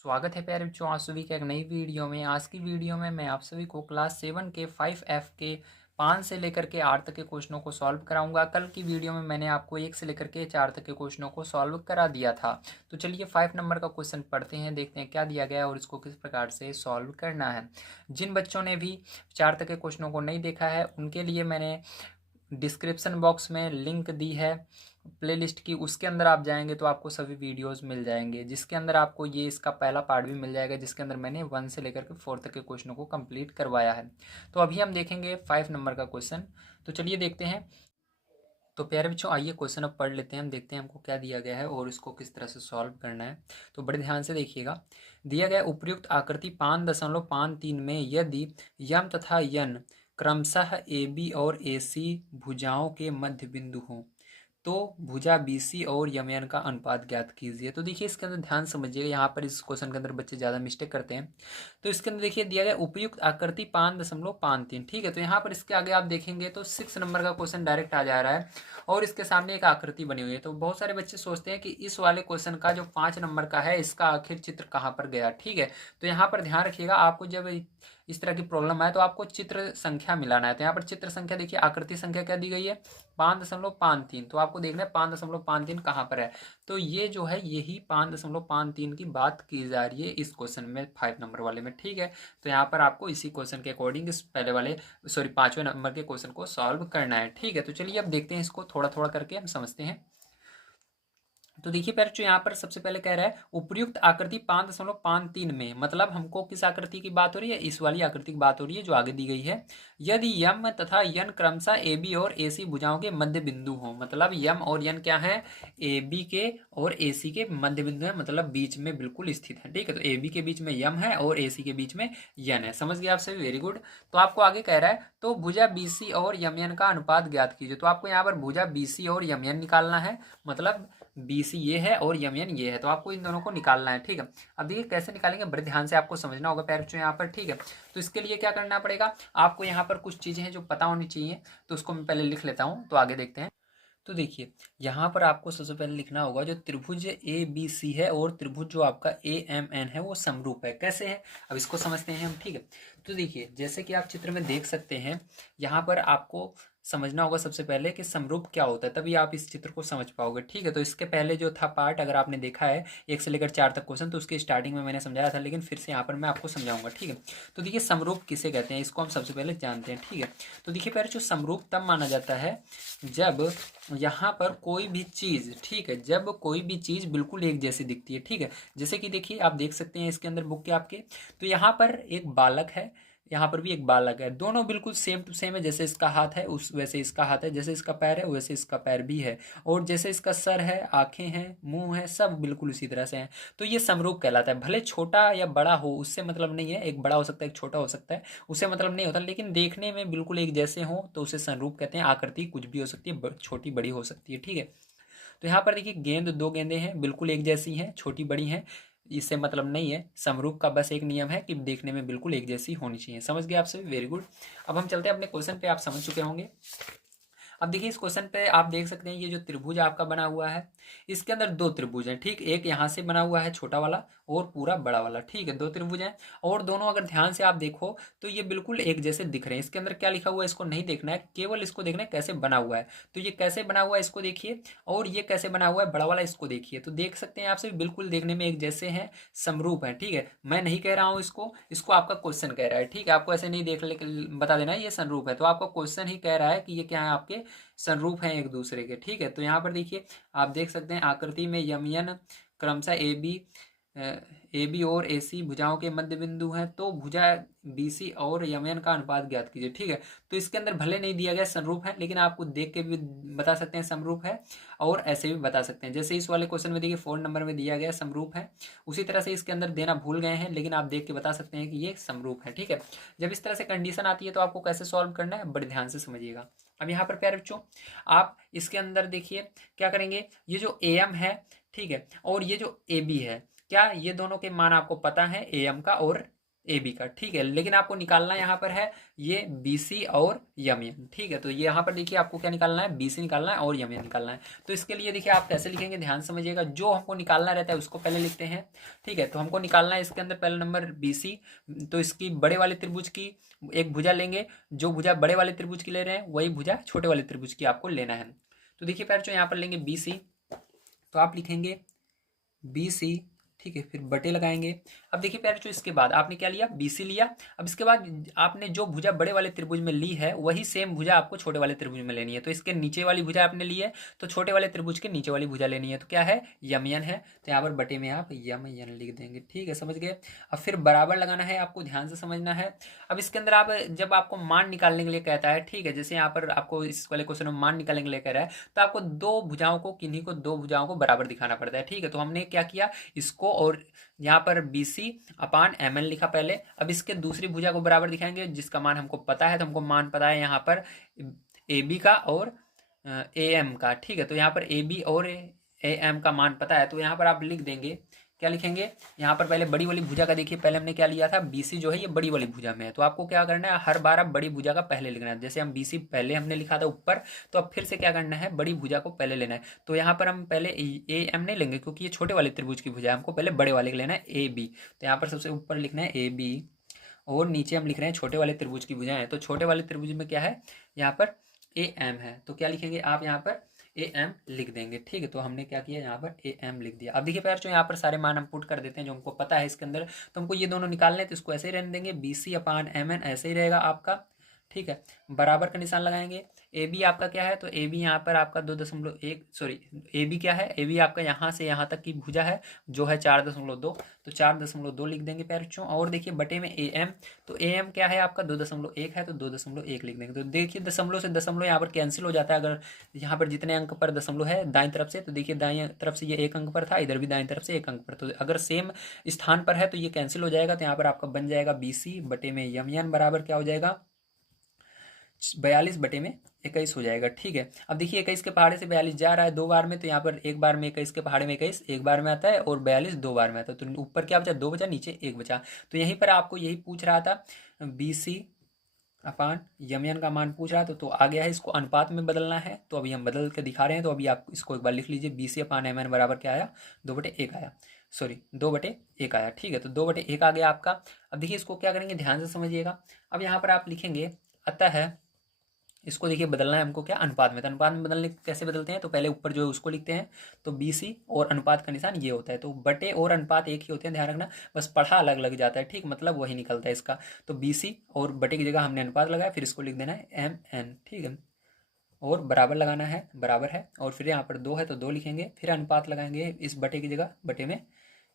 स्वागत है प्यारे बच्चों, आज सभी के एक नई वीडियो में। आज की वीडियो में मैं आप सभी को क्लास 7 के 5F के 5 से लेकर के 8 तक के क्वेश्चनों को सॉल्व कराऊंगा। कल की वीडियो में मैंने आपको 1 से लेकर के 4 तक के क्वेश्चनों को सॉल्व करा दिया था। तो चलिए 5 नंबर का क्वेश्चन पढ़ते हैं, देखते हैं क्या दिया गया है और इसको किस प्रकार से सॉल्व करना है। जिन बच्चों ने भी 4 तक के क्वेश्चनों को नहीं देखा है उनके लिए मैंने डिस्क्रिप्शन बॉक्स में लिंक दी है प्लेलिस्ट की, उसके अंदर आप जाएंगे तो आपको सभी वीडियोस मिल जाएंगे, जिसके अंदर आपको ये इसका पहला पार्ट भी मिल जाएगा, जिसके अंदर मैंने 1 से लेकर के 4 तक के क्वेश्चनों को कंप्लीट करवाया है। तो अभी हम देखेंगे 5 नंबर का क्वेश्चन। तो चलिए देखते हैं। तो प्यारे बच्चों आइए क्वेश्चन अब पढ़ लेते हैं, हम देखते हैं हमको क्या दिया गया है और इसको किस तरह से सॉल्व करना है। तो बड़े ध्यान से देखिएगा। दिया गया उपयुक्त आकृति 5.53 में यदि यम तथा यन क्रमशः ए बी और ए सी भुजाओं के मध्य बिंदु हों तो भुजा बीसी और यमयन का अनुपात ज्ञात कीजिए। तो देखिए इसके अंदर ध्यान समझिएगा, यहाँ पर इस क्वेश्चन के अंदर बच्चे ज़्यादा मिस्टेक करते हैं। तो इसके अंदर देखिए दिया गया उपयुक्त आकृति 5.53, ठीक है। तो यहाँ पर इसके आगे आप देखेंगे तो 6 नंबर का क्वेश्चन डायरेक्ट आ जा रहा है और इसके सामने एक आकृति बनी हुई है। तो बहुत सारे बच्चे सोचते हैं कि इस वाले क्वेश्चन का जो 5 नंबर का है इसका आखिर चित्र कहाँ पर गया, ठीक है। तो यहाँ पर ध्यान रखिएगा, आपको जब इस तरह की प्रॉब्लम आए तो आपको चित्र संख्या मिलाना है। तो यहाँ पर चित्र संख्या देखिए, आकृति संख्या क्या दी गई है 5.53। तो आपको देखना है 5.53 कहाँ पर है। तो ये जो है यही 5.53 की बात की जा रही है इस क्वेश्चन में 5 नंबर वाले में, ठीक है। तो यहाँ पर आपको इसी क्वेश्चन के अकॉर्डिंग इस पहले वाले 5वें नंबर के क्वेश्चन को सॉल्व करना है, ठीक है। तो चलिए अब देखते हैं इसको थोड़ा थोड़ा करके हम समझते हैं। तो देखिए पैर जो यहाँ पर सबसे पहले कह रहा है उपयुक्त आकृति 5.53 में, मतलब हमको किस आकृति की बात हो रही है, इस वाली आकृति की बात हो रही है जो आगे दी गई है। यदि यम तथा यन क्रमशः ए बी और ए सी भुजाओं के मध्य बिंदु हो, मतलब यम और यन क्या है, ए बी के और ए सी के मध्य बिंदु है, मतलब बीच में बिल्कुल स्थित है, ठीक है। तो ए बी के बीच में यम है और ए सी के बीच में यन है, समझ गए आप सभी, वेरी गुड। तो आपको आगे कह रहा है तो भुजा बी सी और यमयन का अनुपात ज्ञात कीजिए। तो आपको यहाँ पर भुजा बी सी और यमयन निकालना है, मतलब बी सी ये है और यम एन ये है, तो आपको इन दोनों को निकालना है, ठीक है। अब देखिए कैसे निकालेंगे, बड़े ध्यान से आपको समझना होगा प्यारे बच्चों यहाँ पर, ठीक है। तो इसके लिए क्या करना पड़ेगा, आपको यहाँ पर कुछ चीज़ें हैं जो पता होनी चाहिए, तो उसको मैं पहले लिख लेता हूँ, तो आगे देखते हैं। तो देखिए यहाँ पर आपको सबसे पहले लिखना होगा जो त्रिभुज ए बी सी है और त्रिभुज जो आपका ए एम एन है वो समरूप है। कैसे है अब इसको समझते हैं हम, ठीक है। तो देखिए जैसे कि आप चित्र में देख सकते हैं, यहाँ पर आपको समझना होगा सबसे पहले कि समरूप क्या होता है, तभी आप इस चित्र को समझ पाओगे, ठीक है। तो इसके पहले जो था पार्ट अगर आपने देखा है 1 से लेकर 4 तक क्वेश्चन, तो उसके स्टार्टिंग में मैंने समझाया था, लेकिन फिर से यहाँ पर मैं आपको समझाऊंगा, ठीक है। तो देखिए समरूप किसे कहते हैं इसको हम सबसे पहले जानते हैं, ठीक है। तो देखिए पहले जो समरूप तब माना जाता है जब यहाँ पर कोई भी चीज़, ठीक है, जब कोई भी चीज़ बिल्कुल एक जैसी दिखती है, ठीक है। जैसे कि देखिए आप देख सकते हैं इसके अंदर बुक के आपके, तो यहाँ पर एक बालक है, यहाँ पर भी एक बालक है, दोनों बिल्कुल सेम टू सेम है। जैसे इसका हाथ है उस वैसे इसका हाथ है, जैसे इसका पैर है वैसे इसका पैर भी है, और जैसे इसका सर है, आंखें हैं, मुंह है, सब बिल्कुल उसी तरह से हैं। तो ये समरूप कहलाता है। भले छोटा या बड़ा हो उससे मतलब नहीं है, एक बड़ा हो सकता है एक छोटा हो सकता है, उससे मतलब नहीं होता, लेकिन देखने में बिल्कुल एक जैसे हो तो उसे समरूप कहते हैं। आकृति कुछ भी हो सकती है, छोटी बड़ी हो सकती है, ठीक है। तो यहाँ पर देखिए गेंद, दो गेंदें हैं बिल्कुल एक जैसी हैं, छोटी बड़ी हैं, इससे मतलब नहीं है। समरूप का बस एक नियम है कि देखने में बिल्कुल एक जैसी होनी चाहिए। समझ गए आप सभी, वेरी गुड। अब हम चलते हैं अपने क्वेश्चन पे, आप समझ चुके होंगे। अब देखिए इस क्वेश्चन पे आप देख सकते हैं ये जो त्रिभुज आपका बना हुआ है, इसके अंदर दो त्रिभुज हैं, ठीक। एक यहाँ से बना हुआ है छोटा वाला और पूरा बड़ा वाला, ठीक है, दो त्रिभुज हैं। और दोनों अगर ध्यान से आप देखो तो ये बिल्कुल एक जैसे दिख रहे हैं। इसके अंदर क्या लिखा हुआ है इसको नहीं देखना है, केवल इसको देखना है कैसे बना हुआ है। तो ये कैसे बना हुआ है इसको देखिए, और ये कैसे बना हुआ है बड़ा वाला इसको देखिए। तो देख सकते हैं आप सभी बिल्कुल देखने में एक जैसे हैं, समरूप है, ठीक है। मैं नहीं कह रहा हूँ इसको, इसको आपका क्वेश्चन कह रहा है, ठीक है। आपको ऐसे नहीं देख बता देना है ये समरूप है, तो आपका क्वेश्चन ही कह रहा है कि ये क्या है, आपके संरूप हैं एक दूसरे के, ठीक है। तो यहाँ पर देखिए आप देख सकते हैं आकृति में यमयन क्रमशः ए बी और ए सी भुजाओं के मध्य बिंदु हैं, तो भुजा बी सी और यमयन का अनुपात ज्ञात कीजिए, ठीक है। तो इसके अंदर भले नहीं दिया गया समरूप है, लेकिन आपको देख के भी बता सकते हैं समरूप है, और ऐसे भी बता सकते हैं। जैसे इस वाले क्वेश्चन में देखिए 4 नंबर में दिया गया समरूप है, उसी तरह से इसके अंदर देना भूल गए हैं, लेकिन आप देख के बता सकते हैं कि ये समरूप है, ठीक है। जब इस तरह से कंडीशन आती है तो आपको कैसे सॉल्व करना है बड़े ध्यान से समझिएगा। अब यहाँ पर प्यारे बच्चों आप इसके अंदर देखिए क्या करेंगे, ये जो ए एम है, ठीक है, और ये जो ए बी है, क्या ये दोनों के मान आपको पता है, ए एम का और ए बी का, ठीक है। लेकिन आपको निकालना यहाँ पर है ये बी सी और यम एन, ठीक है। तो ये यहाँ पर देखिए आपको क्या निकालना है, बी सी निकालना है और यम एन निकालना है। तो इसके लिए देखिए आप कैसे लिखेंगे, ध्यान समझिएगा। जो हमको निकालना रहता है उसको पहले लिखते हैं, ठीक है। तो हमको निकालना है इसके अंदर पहला नंबर बी सी। तो इसकी बड़े वाले त्रिभुज की एक भुजा लेंगे, जो भुजा बड़े वाले त्रिभुज की ले रहे हैं वही भुजा छोटे वाले त्रिभुज की आपको लेना है। तो देखिए पैर जो यहाँ पर लेंगे बी सी, तो आप लिखेंगे बी सी, ठीक है, फिर बटे लगाएंगे। अब देखिए प्यारे जो इसके बाद आपने क्या लिया, बी सी लिया। अब इसके बाद आपने जो भुजा बड़े वाले त्रिभुज में ली है वही सेम भुजा आपको छोटे वाले त्रिभुज में लेनी है। तो इसके नीचे वाली भुजा आपने ली है, तो छोटे वाले त्रिभुज के नीचे वाली भुजा लेनी है। तो क्या है, यम एन है। तो यहाँ पर बटे में आप यम एन लिख देंगे, ठीक है, समझ गए। अब फिर बराबर लगाना है, आपको ध्यान से समझना है। अब इसके अंदर आप जब आपको मान निकालने के लिए कहता है, ठीक है, जैसे यहाँ पर आपको इस वाले क्वेश्चन में मान निकालने के लिए कह रहा है, तो आपको दो भुजाओं को, किन्हीं को दो भुजाओं को बराबर दिखाना पड़ता है, ठीक है। तो हमने क्या किया, इसको और यहाँ पर बी सी अपान एम एन लिखा पहले। अब इसके दूसरी भुजा को बराबर दिखाएंगे जिसका मान हमको पता है। तो हमको मान पता है यहाँ पर ए बी का और ए एम का, ठीक है। तो यहाँ पर ए बी और ए एम का मान पता है, तो यहाँ पर आप लिख देंगे, क्या लिखेंगे, यहाँ पर पहले बड़ी वाली भुजा का देखिए, पहले हमने क्या लिया था, बी सी जो है ये बड़ी वाली भुजा में है। तो आपको क्या करना है, हर बार आप बड़ी भुजा का पहले लिखना है। जैसे हम बी सी पहले हमने लिखा था ऊपर, तो अब फिर से क्या करना है, बड़ी भुजा को पहले लेना है। तो यहाँ पर हम पहले ए एम नहीं लेंगे क्योंकि ये छोटे वाले त्रिभुज की भुजा है, हमको पहले बड़े वाले लेना है ए बी। तो यहाँ पर सबसे ऊपर लिखना है ए बी और नीचे हम लिख रहे हैं छोटे वाले त्रिभुज की भुजाएं। तो छोटे वाले त्रिभुज में क्या है, यहाँ पर ए एम है। तो क्या लिखेंगे आप, यहाँ पर ए एम लिख देंगे, ठीक है। तो हमने क्या किया, यहाँ पर ए एम लिख दिया। अब देखिए प्यार जो यहाँ पर सारे मान हम पुट कर देते हैं जो हमको पता है इसके अंदर। तो हमको ये दोनों निकालने हैं, तो इसको ऐसे ही रहने देंगे, बी सी अपान एम एन ऐसे ही रहेगा आपका, ठीक है। बराबर का निशान लगाएंगे। ए बी आपका क्या है, तो ए बी यहाँ पर आपका 2.1, सॉरी, ए बी क्या है, ए बी आपका यहाँ से यहाँ तक की भुजा है जो है 4.2, तो 4.2 लिख देंगे पैरचों। और देखिए बटे में ए एम, तो ए एम क्या है आपका 2.1 है, तो 2.1 लिख देंगे। तो देखिए दशमलव से दशमलव यहाँ पर कैंसिल हो जाता है। अगर यहाँ पर जितने अंक पर दशमलव है दाएं तरफ से, तो देखिए दाएं तरफ से ये एक अंक पर था, इधर भी दाएं तरफ से एक अंक पर, तो अगर सेम स्थान पर है तो ये कैंसिल हो जाएगा। तो यहाँ पर आपका बन जाएगा बी सी बटे में यम एन बराबर क्या हो जाएगा, 42 बटे में 21 हो जाएगा, ठीक है। अब देखिए 21 के पहाड़े से 42 जा रहा है दो बार में, तो यहाँ पर एक बार में 21 के पहाड़े में 21 एक बार में आता है और 42 दो बार में आता है। तो ऊपर क्या बचा, 2 बचा, नीचे 1 बचा। तो यहीं पर आपको यही पूछ रहा था, बी सी अपान यम एन का मान पूछ रहा था। तो आ गया है, इसको अनुपात में बदलना है, तो अभी हम बदल के दिखा रहे हैं। तो अभी आप इसको एक बार लिख लीजिए, बी सी अपान एम एन बराबर क्या आया, 2/1 आया, सॉरी 2/1 आया, ठीक है। तो 2/1 आ गया आपका। अब देखिए इसको क्या करेंगे, ध्यान से समझिएगा। अब यहाँ पर आप लिखेंगे, अतः इसको देखिए बदलना है हमको क्या, अनुपात में। तो अनुपात में बदलने कैसे बदलते हैं, तो पहले ऊपर जो है उसको लिखते हैं, तो बी सी और अनुपात का निशान ये होता है। तो बटे और अनुपात एक ही होते हैं, ध्यान रखना, बस पढ़ा अलग लग जाता है, ठीक, मतलब वही निकलता है इसका। तो बी सी और बटे की जगह हमने अनुपात लगाया, फिर इसको लिख देना है एम एन, ठीक है। और बराबर लगाना है, बराबर है, और फिर यहाँ पर 2 है तो 2 लिखेंगे, फिर अनुपात लगाएंगे, इस बटे की जगह बटे में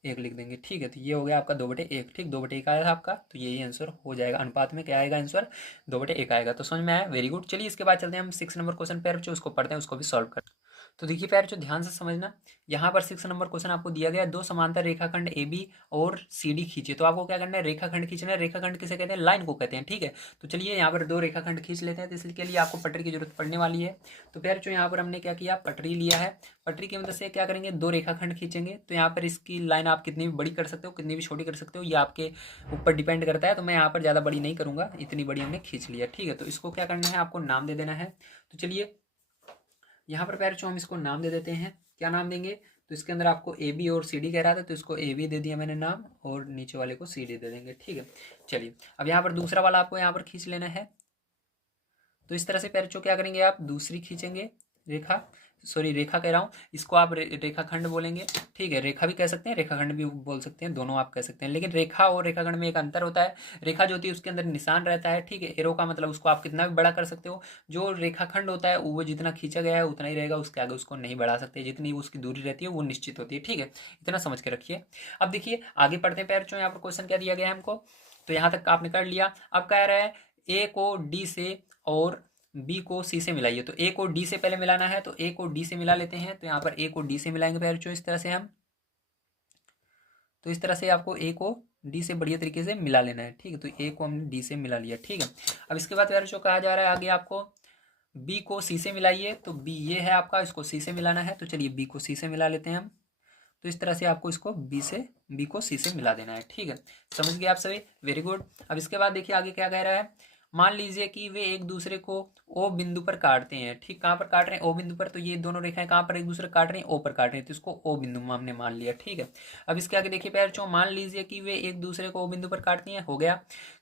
1 लिख देंगे, ठीक है। तो ये हो गया आपका 2/1, ठीक, 2/1 आया था आपका, तो यही आंसर हो जाएगा। अनुपात में क्या आएगा आंसर, 2/1 आएगा। तो समझ में आया, वेरी गुड। चलिए इसके बाद चलते हैं हम 6 नंबर क्वेश्चन पे, जो उसको पढ़ते हैं, उसको भी सॉल्व करते हैं। तो देखिए प्यार जो ध्यान से समझना, यहाँ पर 6 नंबर क्वेश्चन आपको दिया गया है, दो समांतर रेखाखंड ए बी और सी डी खींचिए। तो आपको क्या करना है, रेखाखंड खींचना है। रेखाखंड किसे कहते हैं, लाइन को कहते हैं, ठीक है। तो चलिए यहाँ पर दो रेखाखंड खींच लेते हैं, तो इसके लिए आपको पटरी की जरूरत पड़ने वाली है। तो प्यार जो यहाँ पर हमने क्या किया, पटरी लिया है, पटरी की मदद से क्या करेंगे, दो रेखाखंड खींचेंगे। तो यहाँ पर इसकी लाइन आप कितनी भी बड़ी कर सकते हो, कितनी भी छोटी कर सकते हो, ये आपके ऊपर डिपेंड करता है। तो मैं यहाँ पर ज़्यादा बड़ी नहीं करूँगा, इतनी बड़ी हमने खींच लिया, ठीक है। तो इसको क्या करना है, आपको नाम दे देना है। तो चलिए यहाँ पर पैर हम इसको नाम दे देते हैं, क्या नाम देंगे, तो इसके अंदर आपको ए बी और सी डी कह रहा था, तो इसको ए बी दे दिया मैंने नाम, और नीचे वाले को सी डी दे देंगे, ठीक है। चलिए अब यहाँ पर दूसरा वाला आपको यहाँ पर खींच लेना है। तो इस तरह से पैर क्या करेंगे, आप दूसरी खींचेंगे रेखा, सॉरी रेखा कह रहा हूँ, इसको आप रेखाखंड बोलेंगे, ठीक है। रेखा भी कह सकते हैं, रेखाखंड भी बोल सकते हैं, दोनों आप कह सकते हैं। लेकिन रेखा और रेखाखंड में एक अंतर होता है। रेखा जो होती है उसके अंदर निशान रहता है, ठीक है। एरो का मतलब उसको आप कितना भी बड़ा कर सकते हो। जो रेखाखंड होता है वो जितना खींचा गया है उतना ही रहेगा, उसके आगे उसको नहीं बढ़ा सकते, जितनी उसकी दूरी रहती है वो निश्चित होती है, ठीक है। इतना समझ के रखिए। अब देखिए आगे पढ़ते हैं पैर, यहाँ पर क्वेश्चन क्या दिया गया है हमको, तो यहाँ तक आपने कर लिया। अब कह रहा है ए को डी से और बी को सी से मिलाइए। तो ए को डी से पहले मिलाना है, तो ए को डी से मिला लेते हैं। तो यहाँ पर ए को डी से मिलाएंगे पैर इस तरह से हम, तो इस तरह से आपको ए को डी से बढ़िया तरीके से मिला लेना है, ठीक है। तो ए को हमने डी से मिला लिया, ठीक है। अब इसके बाद पैर कहा जा रहा है आगे आपको बी को सी से मिलाइए। तो बी ये है आपका, इसको सी से मिलाना है। तो चलिए बी को सी से मिला लेते हैं हम। तो इस तरह से आपको इसको बी से बी को सी से मिला देना है। ठीक है, समझ गए आप सभी, वेरी गुड। अब इसके बाद देखिए आगे क्या कह रहा है। मान लीजिए कि वे एक दूसरे को ओ बिंदु पर काटते हैं। ठीक, कहाँ पर काट रहे हैं, ओ बिंदु पर। तो ये दोनों रेखाएं कहाँ पर एक दूसरे काट रही हैं, ओ पर काट रही हैं, तो इसको ओ बिंदु हमने मान लिया। ठीक है, अब इसके आगे देखिए पैर चो, मान लीजिए कि वे एक दूसरे को ओ बिंदु पर काटती हैं। हो गया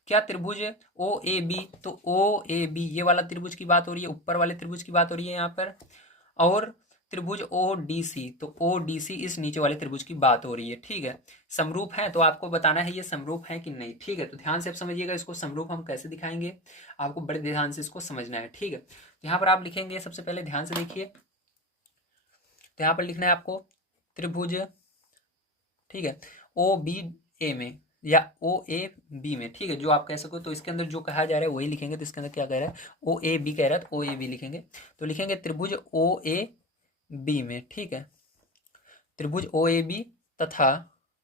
क्या, त्रिभुज ओ ए बी, तो ओ ए बी ये वाला त्रिभुज की बात हो रही है, ऊपर वाले त्रिभुज की बात हो रही है यहाँ पर। और त्रिभुज ओ डी सी, तो ओ डी सी इस नीचे वाले त्रिभुज की बात हो रही है। ठीक है, समरूप है, तो आपको बताना है ये समरूप है कि नहीं। ठीक है, तो ध्यान से आप समझिएगा इसको, समरूप हम कैसे दिखाएंगे, आपको बड़े ध्यान से इसको समझना है। ठीक है, तो यहाँ पर आप लिखेंगे, सबसे पहले ध्यान से देखिए, तो यहाँ पर लिखना है आपको त्रिभुज, ठीक है, ओ बी ए में या ओ ए बी में। ठीक है, जो आप कह सको, तो इसके अंदर जो कहा जा रहा है वही लिखेंगे। तो इसके अंदर क्या कह रहा है, ओ ए बी कह रहा है, तो ओ ए बी लिखेंगे। तो लिखेंगे त्रिभुज ओ ए बी में। ठीक है, त्रिभुज ओ ए बी तथा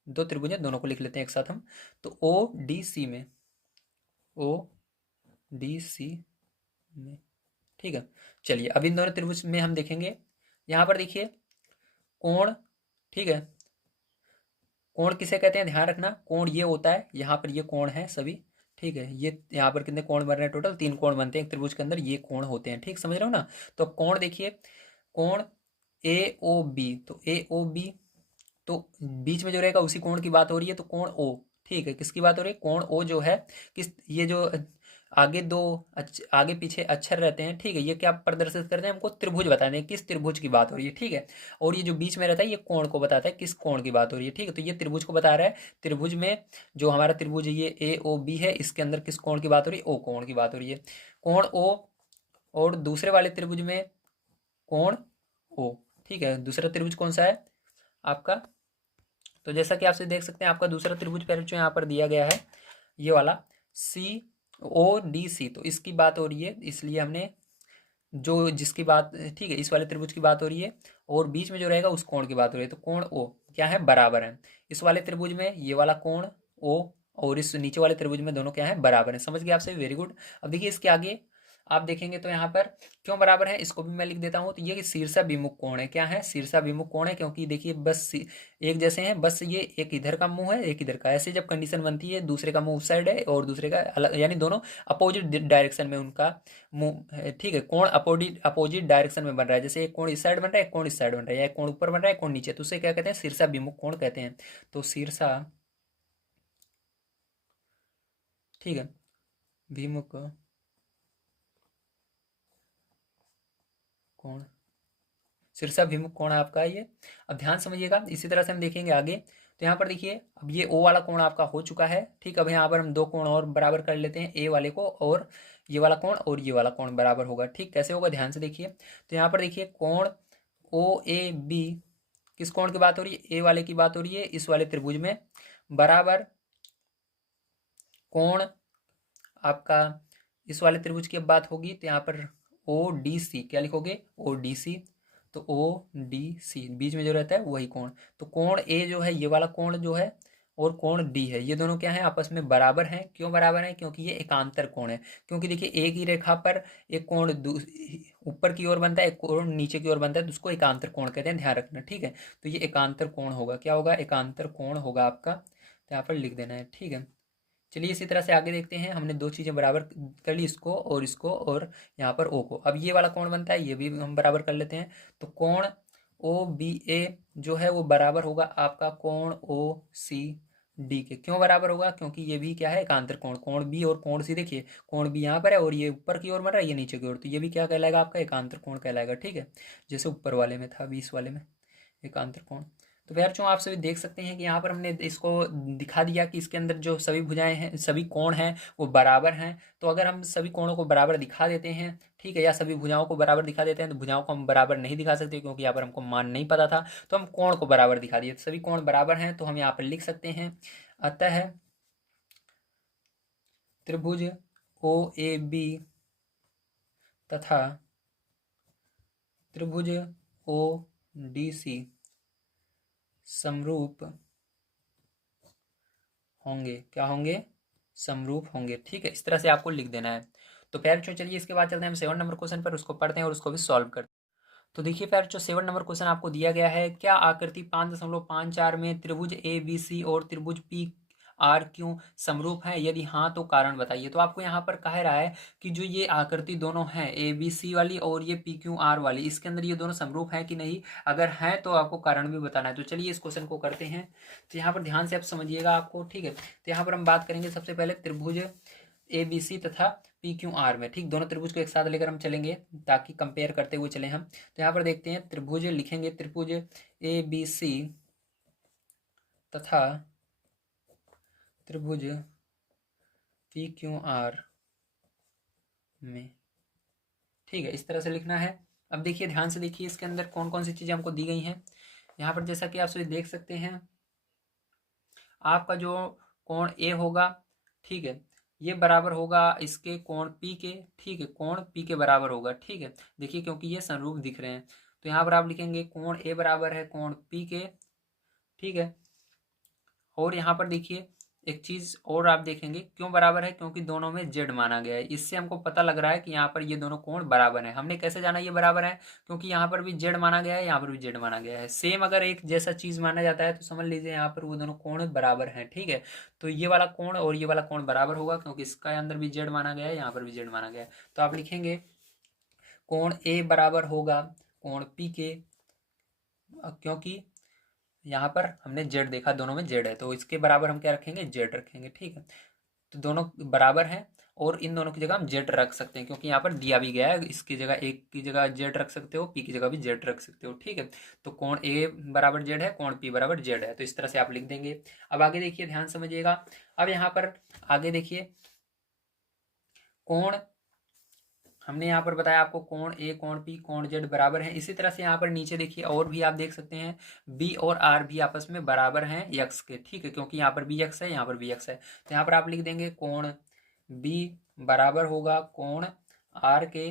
दो त्रिभुज हैं, दोनों को लिख लेते हैं एक साथ हम। तो ओ डी सी में, ओ डी सी में। ठीक है, चलिए अब इन दोनों त्रिभुज में हम देखेंगे, यहाँ पर देखिए कोण। ठीक है, कोण किसे कहते हैं, ध्यान रखना, कोण ये होता है, यहाँ पर ये कोण है सभी। ठीक है, ये यहाँ पर कितने कोण बन रहे हैं, टोटल 3 कोण बनते हैं एक त्रिभुज के अंदर, ये कोण होते हैं। ठीक, समझ रहे हो ना। तो कोण देखिए, कोण ए ओ बी, तो ए ओ बी, तो बीच में जो रहेगा उसी कोण की बात हो रही है, तो कोण ओ। ठीक है, किसकी बात हो रही है, कोण ओ जो है, किस, ये जो आगे दो आगे पीछे अक्षर रहते हैं। ठीक है, ये क्या प्रदर्शित करते हैं, हमको त्रिभुज बताने हैं, किस त्रिभुज की बात हो रही है। ठीक है, और ये जो बीच में रहता है ये कोण को बताता है, किस कोण की बात हो रही है। ठीक है, तो ये त्रिभुज को बता रहा है। त्रिभुज में जो हमारा त्रिभुज है ये ए ओ बी है, इसके अंदर किस कोण की बात हो रही है, ओ कोण की बात हो रही है, कोण ओ। और दूसरे वाले त्रिभुज में कोण ओ। ठीक है, दूसरा त्रिभुज कौन सा है आपका, तो जैसा कि आपसे देख सकते हैं, आपका दूसरा त्रिभुज पहले जो यहाँ पर दिया गया है, ये वाला सी ओ डी सी, तो इसकी बात हो रही है, इसलिए हमने जो जिसकी बात, ठीक है, इस वाले त्रिभुज की बात हो रही है, और बीच में जो रहेगा उस कोण की बात हो रही है, तो कोण ओ क्या है, बराबर है। इस वाले त्रिभुज में ये वाला कोण ओ, और इस नीचे वाले त्रिभुज में दोनों क्या है, बराबर है। समझ गए आपसे, वेरी गुड। अब देखिए इसके आगे आप देखेंगे तो यहाँ पर क्यों बराबर है, इसको भी मैं लिख देता हूँ। तो ये शीर्षाभिमुख कोण है, क्या है, शीर्षाभिमुख कोण है, क्योंकि देखिए बस एक जैसे हैं, बस ये एक इधर का मुंह है एक इधर का, ऐसे जब कंडीशन बनती है, दूसरे का मुंह उस साइड है और दूसरे का अलग, यानी दोनों अपोजिट डायरेक्शन में उनका मुंह है। ठीक है, कोण अपोजिट अपोजिट डायरेक्शन में बन रहा है, जैसे एक कोण इस साइड बन रहा है, एक कोण इस साइड बन रहा है, या एक कोण ऊपर बन रहा है, एक कोण नीचे, तो उसे क्या कहते हैं, शीर्षाभिमुख कोण कहते हैं। तो शीर्षा, ठीक है, विमुख कोण, शीर्षाभिमुख कोण आपका है ये। अब ध्यान समझिएगा, इसी तरह से हम देखेंगे आगे। तो यहाँ पर देखिए, अब ये ओ वाला कोण आपका हो चुका है। ठीक, अब यहाँ पर हम दो कोण और बराबर कर लेते हैं, ए वाले को, और ये वाला कोण और ये वाला कोण बराबर होगा। ठीक, कैसे होगा, ध्यान से देखिए। तो यहाँ पर देखिए कोण ओ ए बी, किस कोण की बात हो रही है, ए वाले की बात हो रही है, इस वाले त्रिभुज में, बराबर कोण आपका इस वाले त्रिभुज की अब बात होगी, तो यहाँ पर ओ डी सी, क्या लिखोगे, ओ डी सी। तो ओ डी सी बीच में जो रहता है वही कोण, तो कोण ए जो है, ये वाला कोण जो है, और कोण डी है, ये दोनों क्या है, आपस में बराबर हैं। क्यों बराबर हैं, क्योंकि ये एकांतर कोण है। क्योंकि देखिए एक ही रेखा पर एक कोण ऊपर की ओर बनता है, एक कोण नीचे की ओर बनता है, तो उसको एकांतर कोण कहते हैं, ध्यान रखना। ठीक है, तो ये एकांतर कोण होगा, क्या होगा, एकांतर कोण होगा आपका, तो यहाँ पर लिख देना है। ठीक है, चलिए इसी तरह से आगे देखते हैं। हमने दो चीज़ें बराबर कर ली, इसको और यहाँ पर ओ को। अब ये वाला कोण बनता है, ये भी हम बराबर कर लेते हैं। तो कोण ओ बी ए जो है वो बराबर होगा आपका कोण ओ सी डी के। क्यों बराबर होगा, क्योंकि ये भी क्या है, एकांतर कोण, कोण बी और कोण सी, देखिए कोण बी यहाँ पर है और ये ऊपर की ओर बन रहा है, ये नीचे की ओर, तो ये भी क्या कहलाएगा, आपका एकांतर कोण कहलाएगा। ठीक है, जैसे ऊपर वाले में था, 20 वाले में एकांतर कोण। तो विद्यार्थियों आप सभी देख सकते हैं कि यहाँ पर हमने इसको दिखा दिया कि इसके अंदर जो सभी भुजाएं हैं, सभी कोण हैं, वो बराबर हैं। तो अगर हम सभी कोणों को बराबर दिखा देते हैं, ठीक है, या सभी भुजाओं को बराबर दिखा देते हैं, तो भुजाओं को हम बराबर नहीं दिखा सकते, क्योंकि यहाँ पर हमको मान नहीं पता था, तो हम कोण को बराबर दिखा दिए। तो सभी कोण बराबर हैं, तो हम यहाँ पर लिख सकते हैं, अतः त्रिभुज ओ ए बी तथा त्रिभुज ओ डी सी समरूप होंगे। क्या होंगे, समरूप होंगे। ठीक है, इस तरह से आपको लिख देना है। तो प्यारे बच्चों, चलिए इसके बाद चलते हैं हम 7 नंबर क्वेश्चन पर, उसको पढ़ते हैं और उसको भी सॉल्व करते हैं। तो देखिए प्यारे जो 7 नंबर क्वेश्चन आपको दिया गया है, क्या आकृति 5.54 में त्रिभुज ए बी सी और त्रिभुज पी आर क्यों समरूप है, यदि हाँ तो कारण बताइए। तो आपको यहाँ पर कह रहा है कि जो ये आकृति दोनों हैं ए बी सी वाली और ये पी क्यू आर वाली, इसके अंदर ये दोनों समरूप है कि नहीं, अगर हैं तो आपको कारण भी बताना है। तो चलिए इस क्वेश्चन को करते हैं। तो यहाँ पर ध्यान से आप समझिएगा आपको, ठीक है। तो यहाँ पर हम बात करेंगे सबसे पहले त्रिभुज ए बी सी तथा पी क्यू आर में, ठीक, दोनों त्रिभुज को एक साथ लेकर हम चलेंगे ताकि कंपेयर करते हुए चले हम। तो यहाँ पर देखते हैं त्रिभुज लिखेंगे, त्रिभुज ए बी सी तथा त्रिभुज पी क्यू आर में, ठीक है, इस तरह से लिखना है। अब देखिए ध्यान से देखिए इसके अंदर कौन कौन सी चीजें हमको दी गई हैं। यहाँ पर जैसा कि आप सभी देख सकते हैं, आपका जो कोण ए होगा, ठीक है, ये बराबर होगा इसके कोण पी के, ठीक है, कोण पी के बराबर होगा, ठीक है। देखिए क्योंकि ये समरूप दिख रहे हैं, तो यहाँ पर आप लिखेंगे कोण ए बराबर है कोण पी के, ठीक है। और यहाँ पर देखिए एक चीज और आप देखेंगे क्यों बराबर है, क्योंकि दोनों में जेड माना गया है। इससे हमको पता लग रहा है कि यहाँ पर ये दोनों कोण बराबर हैं। हमने कैसे जाना ये बराबर है, क्योंकि यहाँ पर भी जेड माना गया है, यहाँ पर भी जेड माना गया है। सेम अगर एक जैसा चीज माना जाता है तो समझ लीजिए यहाँ पर वो दोनों कोण बराबर हैं, ठीक है। तो ये वाला कोण और ये वाला कोण बराबर होगा, क्योंकि इसका अंदर भी जेड माना गया है, यहाँ पर भी जेड माना गया है। तो आप लिखेंगे कोण ए बराबर होगा कोण पी के, क्योंकि यहाँ पर हमने जेड देखा, दोनों में जेड है, तो इसके बराबर हम क्या रखेंगे, जेड रखेंगे, ठीक है। तो दोनों बराबर हैं और इन दोनों की जगह हम जेड रख सकते हैं, क्योंकि यहाँ पर दिया भी गया है, इसकी जगह एक की जगह जेड रख सकते हो, पी की जगह भी जेड रख सकते हो, ठीक है। तो कोण ए बराबर जेड है, कोण पी बराबर जेड है, तो इस तरह से आप लिख देंगे। अब आगे देखिए ध्यान समझिएगा। अब यहाँ पर आगे देखिए कोण हमने यहाँ पर बताया आपको, कोण ए कोण पी कोण जेड बराबर है। इसी तरह से यहाँ पर नीचे देखिए और भी आप देख सकते हैं बी और आर भी आपस में बराबर हैं यक्स के, ठीक है, क्योंकि यहाँ पर भी यक्स है, यहाँ पर भी यक्स है। तो यहाँ पर आप लिख देंगे कोण बी बराबर होगा कोण आर के,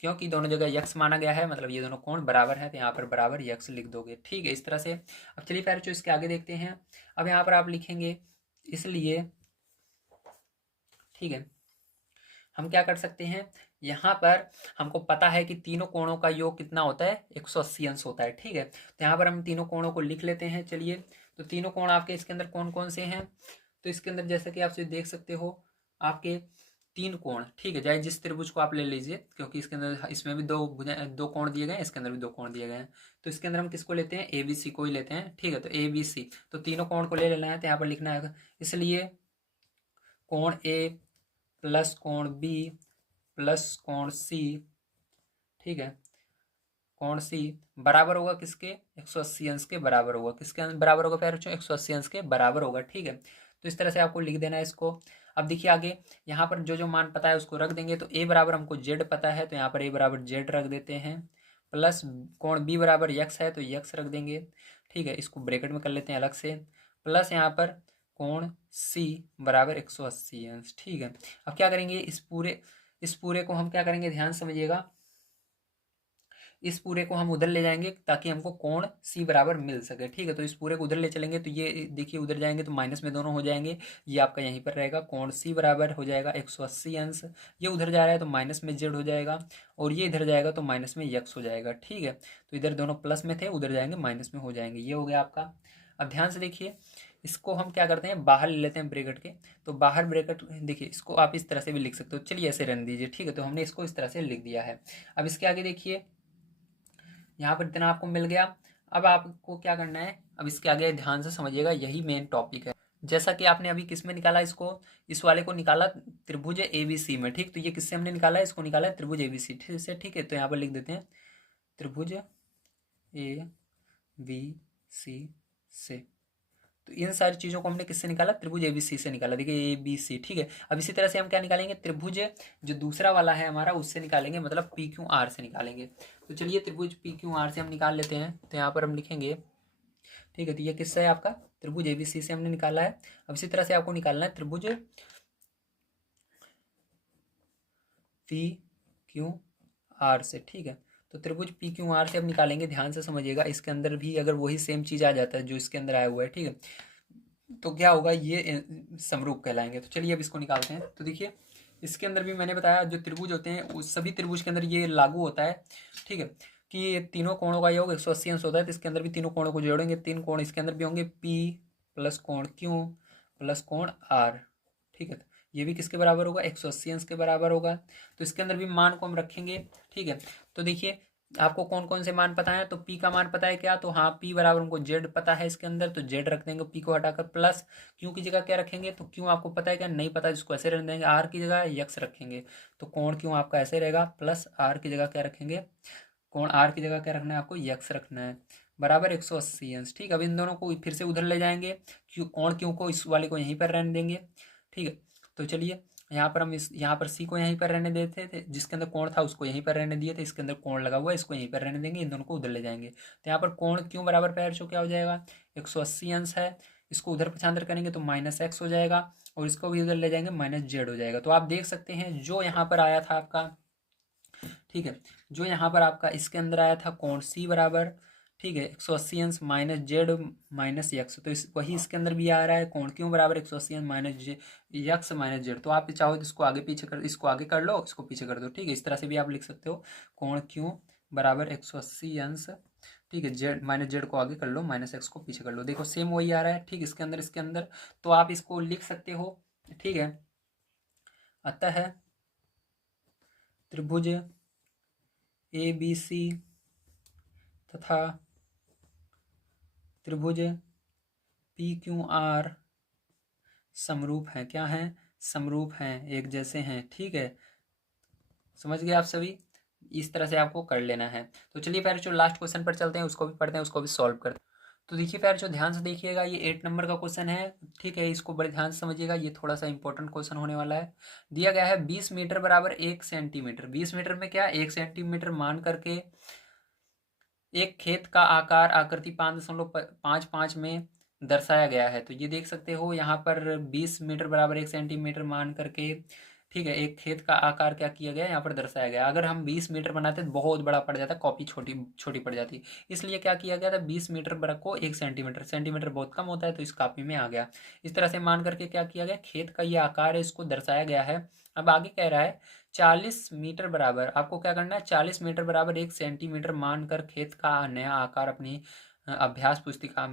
क्योंकि दोनों जगह यक्स माना गया है, मतलब ये दोनों कोण बराबर है, तो यहाँ पर बराबर यक्स लिख दोगे, ठीक है, इस तरह से। अब चलिए फिर जो इसके आगे देखते हैं। अब यहाँ पर आप लिखेंगे इसलिए, ठीक है, हम क्या कर सकते हैं, यहाँ पर हमको पता है कि तीनों कोणों का योग कितना होता है, 180 अंश होता है, ठीक है। तो यहाँ पर हम तीनों कोणों को लिख लेते हैं। चलिए, तो तीनों कोण आपके इसके अंदर कौन कौन से हैं, तो इसके अंदर जैसे कि आप देख सकते हो आपके तीन कोण, ठीक है, चाहे जिस त्रिभुज को आप ले लीजिए, क्योंकि इसके अंदर इसमें भी दो कोण दिए गए हैं, इसके अंदर भी दो कोण दिए गए हैं। तो इसके अंदर हम किसको लेते हैं, ए बी सी को ही लेते हैं, ठीक है। तो ए बी सी, तो तीनों कोण को ले लेना है, तो यहाँ पर लिखना है इसलिए कोण ए प्लस कोण बी प्लस कोण सी, ठीक है, कोण सी बराबर होगा किसके, 180 अंश के बराबर होगा। किसके बराबर होगा प्यारे बच्चों, 180 अंश के बराबर होगा, ठीक है। तो इस तरह से आपको लिख देना है इसको। अब देखिए आगे यहाँ पर जो जो मान पता है उसको रख देंगे। तो ए बराबर हमको जेड पता है, तो यहाँ पर ए बराबर जेड रख देते हैं, प्लस कोण बी बराबर यक्स है तो यक्स रख देंगे, ठीक है, इसको ब्रैकेट में कर लेते हैं अलग से, प्लस यहाँ पर कोण सी बराबर 180 अंश, ठीक है। अब क्या करेंगे, इस पूरे को हम क्या करेंगे, ध्यान समझिएगा, इस पूरे को हम उधर ले जाएंगे ताकि हमको कोण सी बराबर मिल सके, ठीक है। तो इस पूरे को उधर ले चलेंगे तो ये देखिए उधर जाएंगे तो माइनस में दोनों हो जाएंगे, ये आपका यहीं पर रहेगा, कोण सी बराबर हो जाएगा 180 अंश, ये उधर जा रहा है तो माइनस में जेड हो जाएगा, और ये इधर जाएगा तो माइनस में यक्स हो जाएगा, ठीक है। तो इधर दोनों प्लस में थे, उधर जाएंगे माइनस में हो जाएंगे, ये हो गया आपका। अब ध्यान से देखिए, इसको हम क्या करते हैं, बाहर ले लेते हैं ब्रैकेट के। तो बाहर ब्रैकेट देखिए, इसको आप इस तरह से भी लिख सकते हो, चलिए ऐसे रहने दीजिए, ठीक है। तो हमने इसको इस तरह से लिख दिया है। अब इसके आगे देखिए, यहाँ पर इतना आपको मिल गया। अब आपको क्या करना है, अब इसके आगे ध्यान से समझिएगा, यही मेन टॉपिक है। जैसा कि आपने अभी किस में निकाला इसको, इस वाले को निकाला त्रिभुज एबीसी में, ठीक। तो ये किससे हमने निकाला है, इसको निकाला है त्रिभुज एबीसी से, ठीक है। तो यहाँ पर लिख देते हैं त्रिभुज ए बी सी से। तो इन सारी चीज़ों को हमने किससे निकाला, त्रिभुज एबीसी से निकाला, देखिए ए बी सी, ठीक है। अब इसी तरह से हम क्या निकालेंगे, त्रिभुज जो दूसरा वाला है हमारा उससे निकालेंगे, मतलब पी क्यू आर से निकालेंगे। तो चलिए त्रिभुज पी क्यू आर से हम निकाल लेते हैं। तो यहाँ पर हम लिखेंगे, ठीक है, तो ये किससे है आपका, त्रिभुज एबीसी से हमने निकाला है। अब इसी तरह से आपको निकालना है त्रिभुज पी क्यू आर से, ठीक है। तो त्रिभुज पी क्यू आर से अब निकालेंगे, ध्यान से समझिएगा। इसके अंदर भी अगर वही सेम चीज़ आ जाता है जो इसके अंदर आया हुआ है, ठीक है, तो क्या होगा, ये समरूप कहलाएंगे। तो चलिए अब इसको निकालते हैं। तो देखिए इसके अंदर भी मैंने बताया जो त्रिभुज होते हैं उस सभी त्रिभुज के अंदर ये लागू होता है, ठीक है। कि ये तीनों कोणों का योग 180 अंश होता है, तो इसके अंदर भी तीनों कोणों को जोड़ेंगे, 3 कोण इसके अंदर भी होंगे, पी प्लस कोण क्यू प्लस कोण आर। ठीक है, तो ये भी किसके बराबर होगा, 180 अंश के बराबर होगा। तो इसके अंदर भी मान को हम रखेंगे। ठीक है, तो देखिए आपको कौन कौन से मान पता है, तो पी का मान पता है क्या, तो हाँ पी बराबर हमको जेड पता है इसके अंदर, तो जेड रख देंगे पी को हटाकर, प्लस क्यू की जगह क्या रखेंगे, तो क्यू आपको पता है क्या, नहीं पता जिसको ऐसे रख देंगे, आर की जगह यक्स रखेंगे, तो कोण क्यू आपका ऐसे रहेगा, प्लस आर की जगह क्या रखेंगे, कोण आर की जगह क्या रखना है आपको, यक्स रखना है, बराबर 180 अंश। ठीक है, अब इन दोनों को फिर से उधर ले जाएंगे, क्यू कोण क्यू को इस वाले को यहीं पर रहने देंगे। ठीक है, तो चलिए यहाँ पर हम इस यहाँ पर सी को यहीं पर रहने देते थे, जिसके अंदर कोण था उसको यहीं पर रहने दिए थे, इसके अंदर कोण लगा हुआ है इसको यहीं पर रहने देंगे, इन दोनों को उधर ले जाएंगे। तो यहाँ पर कोण क्यों बराबर पैर चो क्या हो जाएगा, 180 अंश है, इसको उधर पक्षांतर करेंगे तो माइनस एक्स हो जाएगा, और इसको भी उधर ले जाएंगे माइनस जेड हो जाएगा। तो आप देख सकते हैं जो यहाँ पर आया था आपका, ठीक है, जो यहाँ पर आपका इसके अंदर आया था कोण सी बराबर, ठीक है, 180 अंश माइनस जेड माइनस यक्स, तो इस वही इसके अंदर भी आ रहा है, कोण क्यों बराबर 180 अंश माइनस जे यक्स माइनस जेड। तो आप चाहो तो इसको आगे पीछे कर, इसको आगे कर लो, इसको पीछे कर दो। ठीक है, इस तरह से भी आप लिख सकते हो, कोण क्यों बराबर 180 अंश, ठीक है, जेड माइनस जेड को आगे कर लो, माइनस एक्स को पीछे कर लो, देखो सेम वही आ रहा है। ठीक, इसके अंदर तो आप इसको लिख सकते हो। ठीक है, अतः त्रिभुज ए बी सी तथा त्रिभुज पी क्यू आर समरूप हैं, क्या हैं, समरूप हैं, एक जैसे हैं। ठीक है, समझ गए आप सभी, इस तरह से आपको कर लेना है। तो चलिए फिर जो लास्ट क्वेश्चन पर चलते हैं, उसको भी पढ़ते हैं, उसको भी सॉल्व करते हैं। तो देखिए फिर जो ध्यान से देखिएगा, ये 8 नंबर का क्वेश्चन है। ठीक है, इसको बड़े ध्यान से समझिएगा, ये थोड़ा सा इंपॉर्टेंट क्वेश्चन होने वाला है। दिया गया है 20 मीटर बराबर 1 सेंटीमीटर, 20 मीटर में क्या 1 सेंटीमीटर मान करके एक खेत का आकार आकृति 5.55 में दर्शाया गया है। तो ये देख सकते हो यहाँ पर 20 मीटर बराबर 1 सेंटीमीटर मान करके, ठीक है, एक खेत का आकार क्या किया गया यहाँ पर दर्शाया गया। अगर हम 20 मीटर बनाते तो बहुत बड़ा पड़ जाता, कॉपी छोटी छोटी पड़ जाती, इसलिए क्या किया गया था, 20 मीटर बड़ा को 1 सेंटीमीटर, सेंटीमीटर बहुत कम होता है तो इस कॉपी में आ गया। इस तरह से मान करके क्या किया गया, खेत का ये आकार है इसको दर्शाया गया है। अब आगे कह रहा है 40 मीटर बराबर, आपको क्या करना है, 40 मीटर बराबर 1 सेंटीमीटर मानकर खेत का नया आकार अपनी अभ्यास पुस्तिका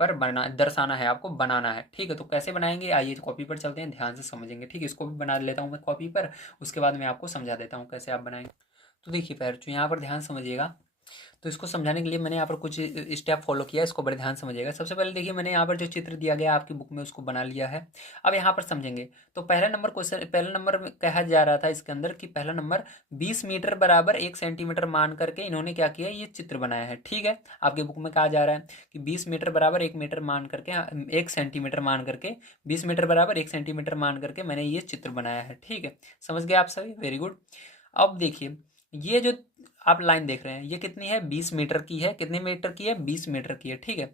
पर बना दर्शाना है, आपको बनाना है। ठीक है, तो कैसे बनाएंगे, आइए कॉपी पर चलते हैं, ध्यान से समझेंगे। ठीक है, इसको भी बना लेता हूँ मैं कॉपी पर, उसके बाद मैं आपको समझा देता हूँ कैसे आप बनाएंगे। तो देखिए फिर जो यहाँ पर ध्यान समझिएगा, तो इसको समझाने के लिए मैंने यहाँ पर कुछ स्टेप फॉलो किया, इसको बड़े ध्यान समझिएगा। सबसे पहले देखिए मैंने यहाँ पर जो चित्र दिया गया आपकी बुक में उसको बना लिया है। अब यहाँ पर समझेंगे, तो पहला नंबर क्वेश्चन, पहला नंबर में कहा जा रहा था इसके अंदर कि पहला नंबर 20 मीटर बराबर 1 सेंटीमीटर मान करके इन्होंने क्या किया, ये चित्र बनाया है। ठीक है, आपके बुक में कहा जा रहा है कि 20 मीटर बराबर 1 मीटर मान करके, 1 सेंटीमीटर मान करके, 20 मीटर बराबर 1 सेंटीमीटर मान करके मैंने ये चित्र बनाया है। ठीक है, समझ गए आप सभी, वेरी गुड। अब देखिए ये जो आप लाइन देख रहे हैं ये कितनी है, 20 मीटर की है, कितने मीटर की है, 20 मीटर की है। ठीक है,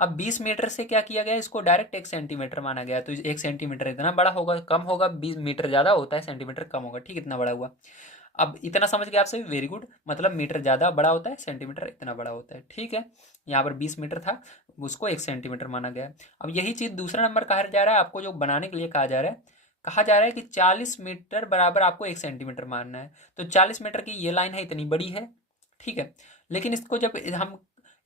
अब 20 मीटर से क्या किया गया, इसको डायरेक्ट 1 सेंटीमीटर माना गया, तो 1 सेंटीमीटर इतना बड़ा होगा, कम होगा, 20 मीटर ज़्यादा होता है, सेंटीमीटर कम होगा। ठीक, इतना बड़ा हुआ। अब इतना समझ गए आप सभी, वेरी गुड, मतलब मीटर ज़्यादा बड़ा होता है, सेंटीमीटर इतना बड़ा होता है। ठीक है, यहाँ पर 20 मीटर था, उसको 1 सेंटीमीटर माना गया। अब यही चीज़ दूसरा नंबर कहा जा रहा है, आपको जो बनाने के लिए कहा जा रहा है कि 40 मीटर बराबर आपको 1 सेंटीमीटर मानना है। तो 40 मीटर की ये लाइन है, इतनी बड़ी है। ठीक है, लेकिन इसको जब हम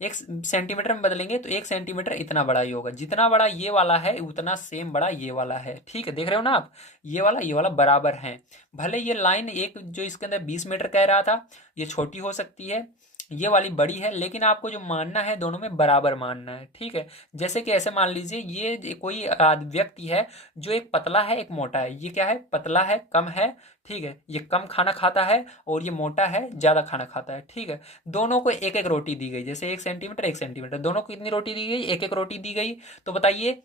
1 सेंटीमीटर में बदलेंगे तो 1 सेंटीमीटर इतना बड़ा ही होगा, जितना बड़ा ये वाला है उतना सेम बड़ा ये वाला है। ठीक है, देख रहे हो ना आप, ये वाला बराबर है। भले ये लाइन एक जो इसके अंदर 20 मीटर कह रहा था ये छोटी हो सकती है, ये वाली बड़ी है, लेकिन आपको जो मानना है दोनों में बराबर मानना है। ठीक है, जैसे कि ऐसे मान लीजिए ये कोई व्यक्ति है जो एक पतला है एक मोटा है, ये क्या है, पतला है कम है। ठीक है, ये कम खाना खाता है और ये मोटा है ज़्यादा खाना खाता है। ठीक है, दोनों को एक एक रोटी दी गई, जैसे 1 सेंटीमीटर, दोनों को कितनी रोटी दी गई, एक एक रोटी दी गई। तो बताइए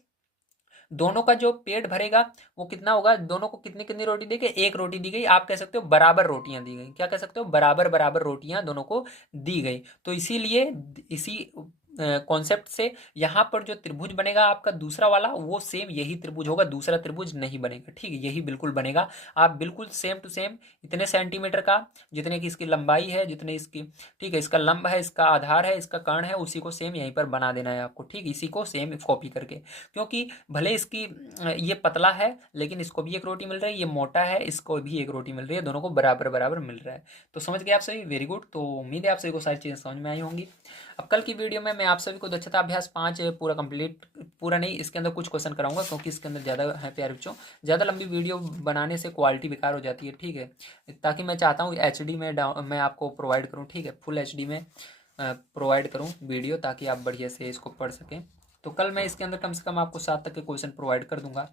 दोनों का जो पेट भरेगा वो कितना होगा, दोनों को कितनी कितनी रोटी दी गई, एक रोटी दी गई। आप कह सकते हो बराबर रोटियां दी गई, क्या कह सकते हो, बराबर बराबर रोटियां दोनों को दी गई। तो इसीलिए इसी कॉन्सेप्ट से यहाँ पर जो त्रिभुज बनेगा आपका दूसरा वाला, वो सेम यही त्रिभुज होगा, दूसरा त्रिभुज नहीं बनेगा। ठीक है, यही बिल्कुल बनेगा। आप बिल्कुल सेम टू सेम इतने सेंटीमीटर का, जितने की इसकी लंबाई है, जितने इसकी, ठीक है, इसका लंब है, इसका आधार है, इसका कर्ण है, उसी को सेम यहीं पर बना देना है आपको। ठीक, इसी को सेम कॉपी करके, क्योंकि भले इसकी ये पतला है लेकिन इसको भी एक रोटी मिल रही है, ये मोटा है इसको भी एक रोटी मिल रही है, दोनों को बराबर बराबर मिल रहा है। तो समझ गए आप सभी, वेरी गुड। तो उम्मीद है आप सभी को सारी चीज़ें समझ में आई होंगी। अब कल की वीडियो में मैं आप सभी को दक्षता अभ्यास 5 पूरा कंप्लीट, पूरा नहीं, इसके अंदर कुछ क्वेश्चन कराऊंगा, क्योंकि इसके अंदर ज़्यादा है प्यारे बच्चों। ज़्यादा लंबी वीडियो बनाने से क्वालिटी बेकार हो जाती है। ठीक है, ताकि मैं चाहता हूँ HD में मैं आपको प्रोवाइड करूँ। ठीक है, फुल HD में प्रोवाइड करूँ वीडियो, ताकि आप बढ़िया से इसको पढ़ सकें। तो कल मैं इसके अंदर कम से कम आपको 7 तक के क्वेश्चन प्रोवाइड कर दूंगा।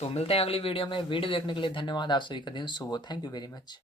तो मिलते हैं अगली वीडियो में। वीडियो देखने के लिए धन्यवाद। आप सभी का दिन शुभ हो। Thank you very much.